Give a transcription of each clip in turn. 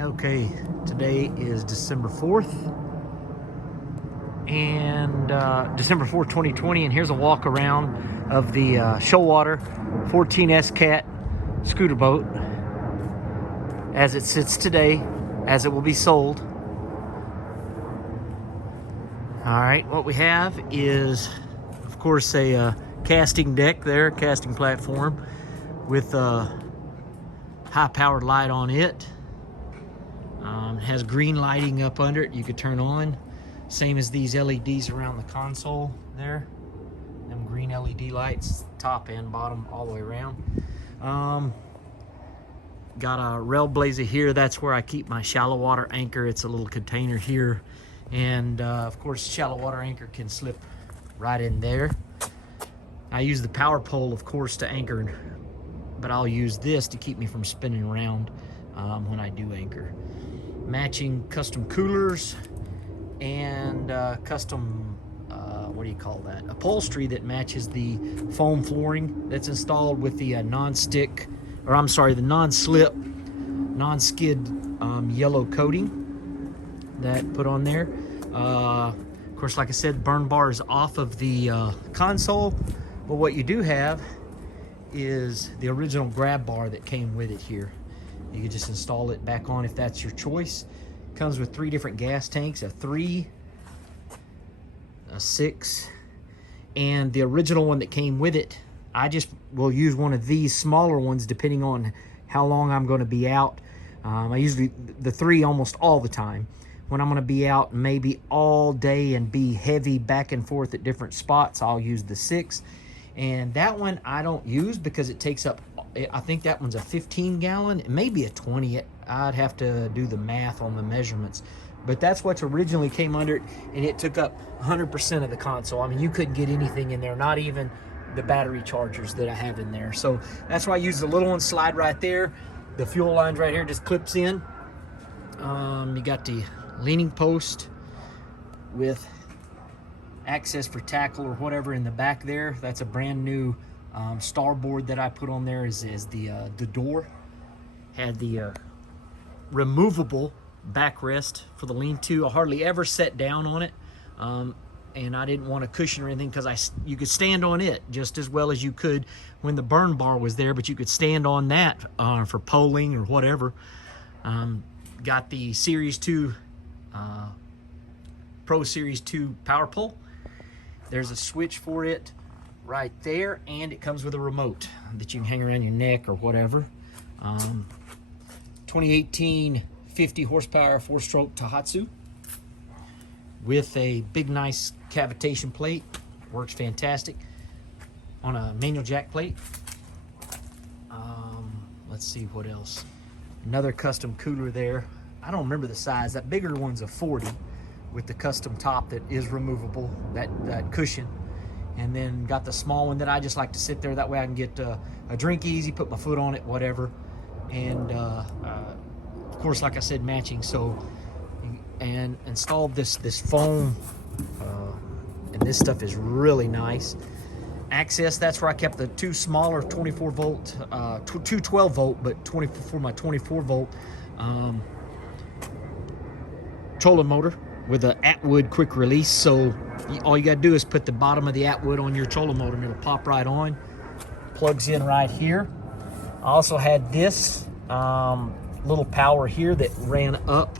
Okay, today is December 4th, and December 4th, 2020, and here's a walk around of the Shoalwater 14S Cat scooter boat as it sits today, as it will be sold. All right, what we have is, of course, a casting deck there, casting platform with a high-powered light on it. It has green lighting up under it you could turn on, same as these LEDs around the console there. Them green LED lights, top and bottom, all the way around. Got a rail blazer here. That's where I keep my shallow water anchor. It's a little container here, and of course, shallow water anchor can slip right in there. I use the power pole, of course, to anchor, but I'll use this to keep me from spinning around when I do anchor. Matching custom coolers and custom what do you call that, upholstery that matches the foam flooring that's installed with the non-stick, or I'm sorry, the non-slip, non-skid yellow coating that put on there. Of course, like I said, burn bar is off of the console, but what you do have is the original grab bar that came with it here. You can just install it back on if that's your choice. Comes with 3 different gas tanks, a 3, a 6, and the original one that came with it. I just will use one of these smaller ones depending on how long I'm going to be out. I usually the 3 almost all the time. When I'm going to be out maybe all day and be heavy back and forth at different spots, I'll use the 6. And that one I don't use because it takes up, I think that one's a 15-gallon, maybe a 20. I'd have to do the math on the measurements. But that's what originally came under it, and it took up 100% of the console. I mean, you couldn't get anything in there, not even the battery chargers that I have in there. So that's why I use the little one, slide right there. The fuel lines right here just clips in. You got the leaning post with access for tackle or whatever in the back there. That's a brand new starboard that I put on there is the door. Had the removable backrest for the lean-to. I hardly ever sat down on it, and I didn't want a cushion or anything because you could stand on it just as well as you could when the burn bar was there, but you could stand on that for polling or whatever. Got the Series 2 Pro Series 2 power pole. There's a switch for it right there, and it comes with a remote that you can hang around your neck or whatever. 2018 50 horsepower 4-stroke Tohatsu with a big nice cavitation plate. Works fantastic on a manual jack plate. Let's see what else. Another custom cooler there. I don't remember the size. That bigger one's a 40 with the custom top that is removable, that cushion. And then got the small one that I just like to sit there. That way I can get a drink easy, put my foot on it, whatever. And of course, like I said, matching. So, and installed this foam, and this stuff is really nice. Access, that's where I kept the 2 smaller 24 volt, 2 12 volt, but 24 for my 24 volt trolling motor with an Atwood quick release. So all you gotta do is put the bottom of the Atwood on your trolling motor and it'll pop right on. Plugs in right here. I also had this little power here that ran up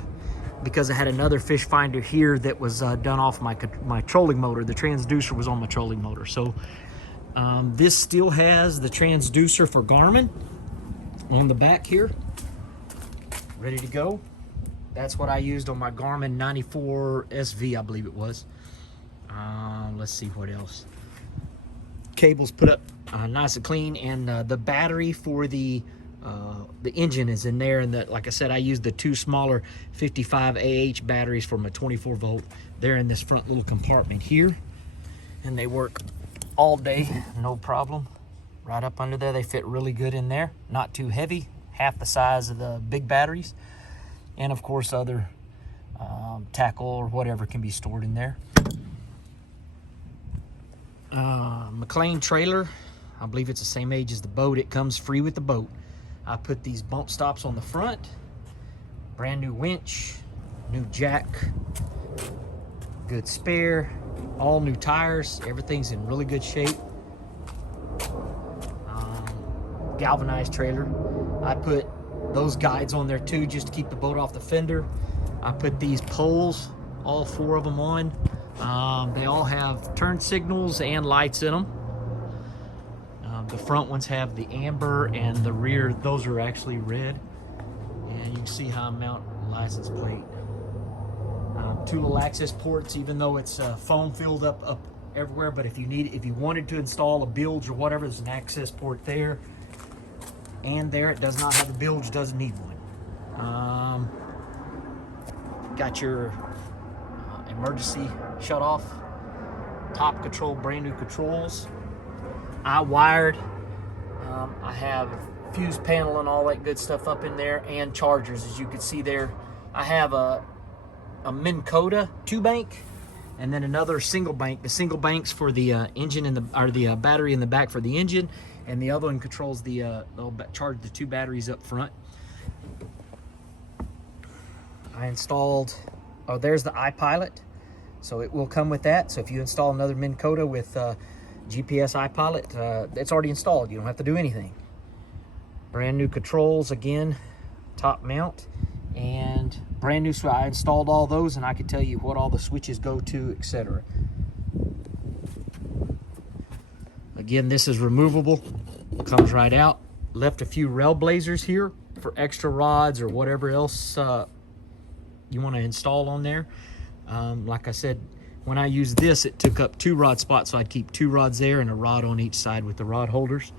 because I had another fish finder here that was done off my trolling motor. The transducer was on my trolling motor. So this still has the transducer for Garmin on the back here, ready to go. That's what I used on my Garmin 94 SV, I believe it was. Let's see what else. Cables put up nice and clean, and the battery for the engine is in there. And like I said, I used the 2 smaller 55 AH batteries for my 24 volt. They're in this front little compartment here, and they work all day, no problem. Right up under there, they fit really good in there. Not too heavy, half the size of the big batteries. And of course, other tackle or whatever can be stored in there. McLean trailer, I believe it's the same age as the boat. It comes free with the boat. I put these bump stops on the front, brand new winch, new jack, good spare, all new tires. Everything's in really good shape. Galvanized trailer. I put those guides on there too, just to keep the boat off the fender. I put these poles, all 4 of them on. They all have turn signals and lights in them. The front ones have the amber, and the rear, those are actually red. And you can see how I mount the license plate. 2 little access ports, even though it's foam filled up everywhere. But if you wanted to install a bilge or whatever, there's an access port there. And there, it does not have a bilge, doesn't need one. Got your emergency shut off, top control, brand new controls. I wired. I have fuse panel and all that good stuff up in there, and chargers, as you can see there. I have a Minn Kota 2-bank, and then another single bank. The single bank's for the engine and the battery in the back for the engine, and the other one controls they'll charge the 2 batteries up front. I installed, oh, there's the iPilot, so it will come with that. So if you install another Minn Kota with GPS iPilot, it's already installed. You don't have to do anything. Brand new controls again, top mount, and brand new. So I installed all those, and I can tell you what all the switches go to, etc. Again, this is removable, comes right out. Left a few rail blazers here for extra rods or whatever else you want to install on there. Like I said, when I used this, it took up 2 rod spots, so I'd keep 2 rods there and a rod on each side with the rod holders.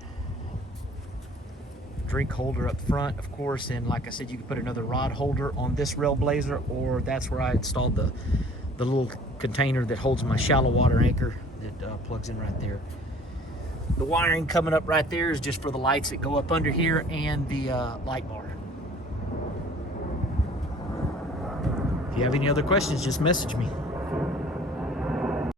Drink holder up front, of course, and like I said, you can put another rod holder on this rail blazer, or that's where I installed the little container that holds my shallow water anchor that plugs in right there. The wiring coming up right there is just for the lights that go up under here and the light bar. If you have any other questions, just message me.